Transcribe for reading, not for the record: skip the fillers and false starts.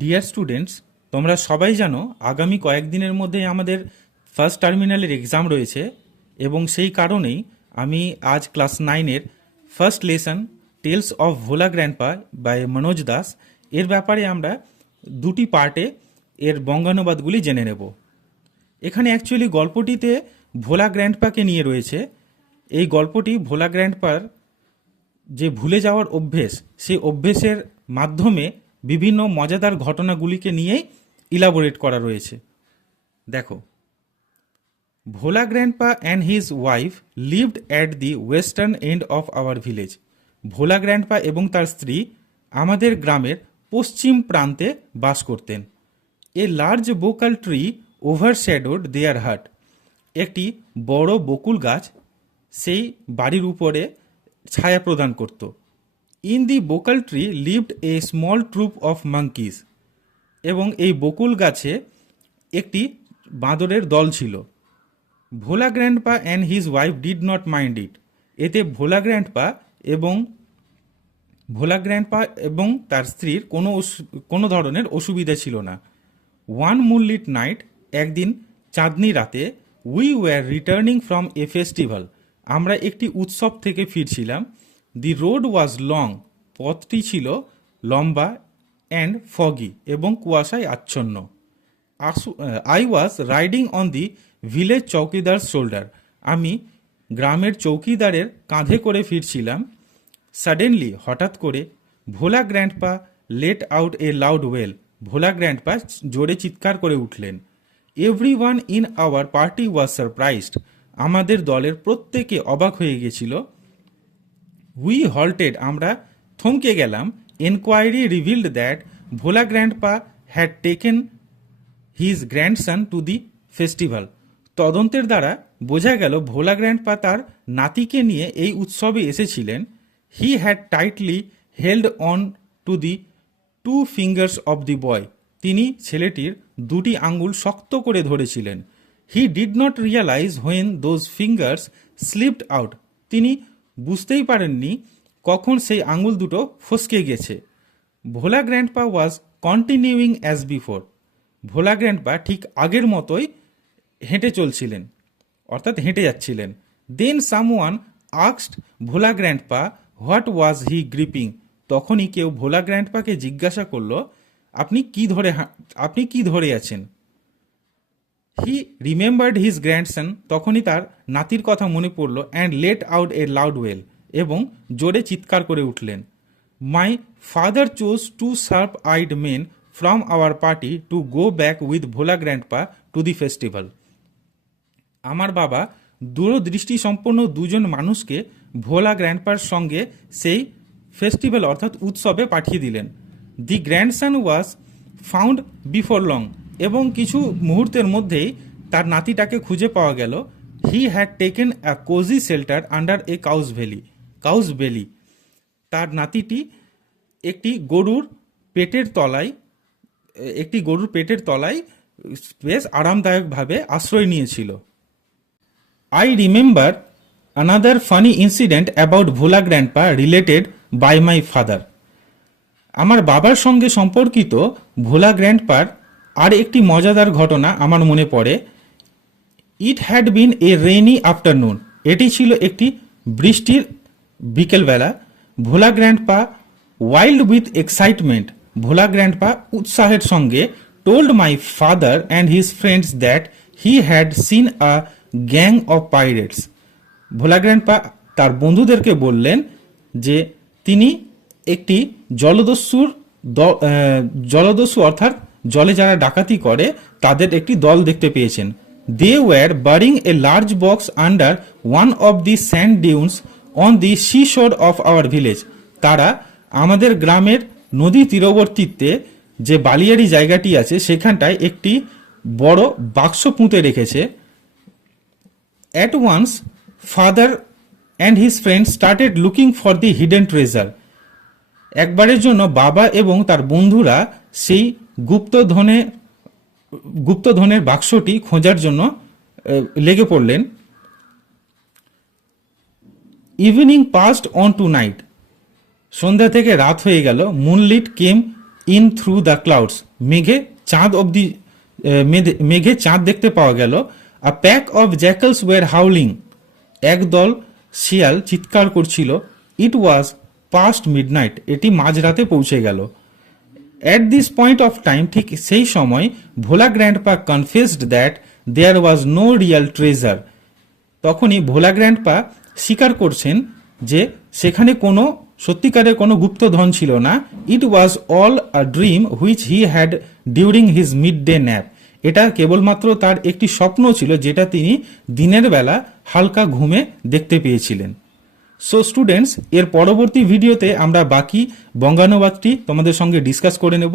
Dear students, তোমরা সবাই জানো আগামী কয়েকদিনের মধ্যে আমাদের ফার্স্ট টার্মিনালের এক্সাম রয়েছে এবং সেই কারণেই আমি আজ ক্লাস 9-এর first lesson tales of Bhola grandpa by Manoj Das এর ব্যাপারে আমরা দুটি পার্টে এর বঙ্গানুবাদগুলি জেনে নেব। এখানে অ্যাকচুয়ালি গল্পটিতে ভোলা গ্র্যান্ডপাকে নিয়ে রয়েছে। এই গল্পটি ভোলা গ্র্যান্ডপার যে ভুলে যাওয়ার অভ্যেস, সেই অভ্যেসের মাধ্যমে বিভিন্ন মজাদার ঘটনাগুলিকে নিয়েই ইলাবোরেট করা রয়েছে। দেখো, Bhola grandpa and his wife lived at the western end of our village. Bhola grandpa এবং তার স্ত্রী আমাদের গ্রামের পশ্চিম প্রান্তে বাস করতেন। A large bakul tree overshadowed their hut. একটি বড় বকুল গাছ সেই বাড়ির উপরে ছায়া প্রদান করত। In the bakul tree lived a small troop of monkeys. এবং এই বকুল গাছে একটি বাঁদরের দল ছিল। Bhola grandpa and his wife did not mind it. এতে ভোলা গ্র্যান্ডপা এবং তার স্ত্রীর কোনো ধরনের অসুবিধা ছিল না। ওয়ান মুনলিট নাইট, একদিন চাঁদনি রাতে, we were returning from a festival, আমরা একটি উৎসব থেকে ফিরছিলাম। দি রোড ওয়াজ লং, পথটি ছিল লম্বা, অ্যান্ড ফগি, এবং কুয়াশায় আচ্ছন্ন। I was riding on the village chowkidar shoulder, আমি গ্রামের চৌকিদারের কাঁধে করে ফিরছিলাম। সাডেনলি, হঠাৎ করে, Bhola grandpa let out a loud wail, Bhola grandpa জোরে চিৎকার করে উঠলেন। Every one in our party was surprised, আমাদের দলের প্রত্যেকে অবাক হয়ে গেছিল। উই হল্টেড, আমরা থমকে গেলাম। Enquiry revealed that Bhola grandpa had taken his grandson two the festival, তদন্তের দ্বারা বোঝা গেল ভোলা গ্র্যান্ডপা তার নাতিকে নিয়ে এই উৎসবে এসেছিলেন। He had tightly held on to the two fingers of the boy, তিনি ছেলেটির দুটি আঙ্গুল শক্ত করে ধরেছিলেন। He did not realise when those fingers slipped out, তিনি বুঝতেই পারেননি কখন সেই আঙ্গুল দুটো ফসকে গেছে। Bhola grandpa was continuing as before, Bhola grandpa ঠিক আগের মতোই হেঁটে চলছিলেন, অর্থাৎ হেঁটে যাচ্ছিলেন। Then someone asked Bhola grandpa what was he gripping, তখনই কেউ ভোলা গ্র্যান্ডপাকে জিজ্ঞাসা করলো, আপনি কি ধরে আছেন? হি রিমেম্বার্ড হিজ গ্র্যান্ডসন, তখনই তার নাতির কথা মনে পড়ল। And let out a loud wail, এবং জোরে চিৎকার করে উঠলেন। My father chose two sharp eyed men from our party to go back with Bhola grandpa to the festival, আমার বাবা দূরদৃষ্টি সম্পন্ন দুজন মানুষকে ভোলা গ্র্যান্ডপার সঙ্গে সেই ফেস্টিভ্যাল অর্থাৎ উৎসবে পাঠিয়ে দিলেন। The grandson was found before long, এবং কিছু মুহূর্তের মধ্যেই তার নাতিটাকে খুঁজে পাওয়া গেল। He had taken a cosy shelter under a cow's belly, তার নাতিটি একটি গরুর পেটের তলায় বেশ আরামদায়কভাবে আশ্রয় নিয়েছিল। I remember another funny incident about Bhola Grandpa related by my father. আমার বাবার সঙ্গে সম্পর্কিত ভোলা গ্র্যান্ডপার আর একটি মজাদার ঘটনা আমার মনে পড়ে। It had been a rainy afternoon, এটি ছিল একটি বৃষ্টির বিকেলবেলা। Bhola grandpa wild with excitement, Bhola grandpa উৎসাহের সঙ্গে told my father and his friends that he had seen a gang of pirates, Bhola grandpa তার বন্ধুদেরকে বললেন যে তিনি একটি জলদস্যু অর্থাৎ জলে যারা ডাকাতি করে তাদের একটি দল দেখতে পেয়েছেন। They were burying a large box under one of the sand dunes on the sea shore of our village, তারা আমাদের গ্রামের নদী তীরবর্তীতে যে বালিয়াড়ি জায়গাটি আছে সেখানটায় একটি বড় বাক্স পুঁতে রেখেছে। At once, father and his friends started looking for the hidden treasure. একবারের জন্য বাবা এবং তার বন্ধুরা সেই গুপ্তধনের বাক্সটি খোঁজার জন্য লেগে পড়লেন। Evening passed on to night, সন্ধ্যা থেকে রাত হয়ে গেল। Moonlit came in through the clouds, মেঘে চাঁদ অবধি মেঘে চাঁদ দেখতে পাওয়া গেল। A pack of jackals were howling, একদল শিয়াল চিৎকার করছিল। ইট ওয়াজ পাস্ট মিডনাইট, এটি মাঝরাতে পৌঁছে গেল। At this point of time, ঠিক সেই সময় Bhola grandpa confessed that there was no real treasure, তখনই ভোলা গ্র্যান্ডপা স্বীকার করছেন যে সেখানে কোনো সত্যিকারের কোনো গুপ্তধন ছিল না। It was all a dream which he had during his midday nap, এটা কেবলমাত্র তার একটি স্বপ্ন ছিল যেটা তিনি দিনের বেলা হালকা ঘুমে দেখতে পেয়েছিলেন। সো স্টুডেন্টস, এর পরবর্তী ভিডিওতে আমরা বাকি বঙ্গানুবাদটি তোমাদের সঙ্গে ডিসকাস করে নেব।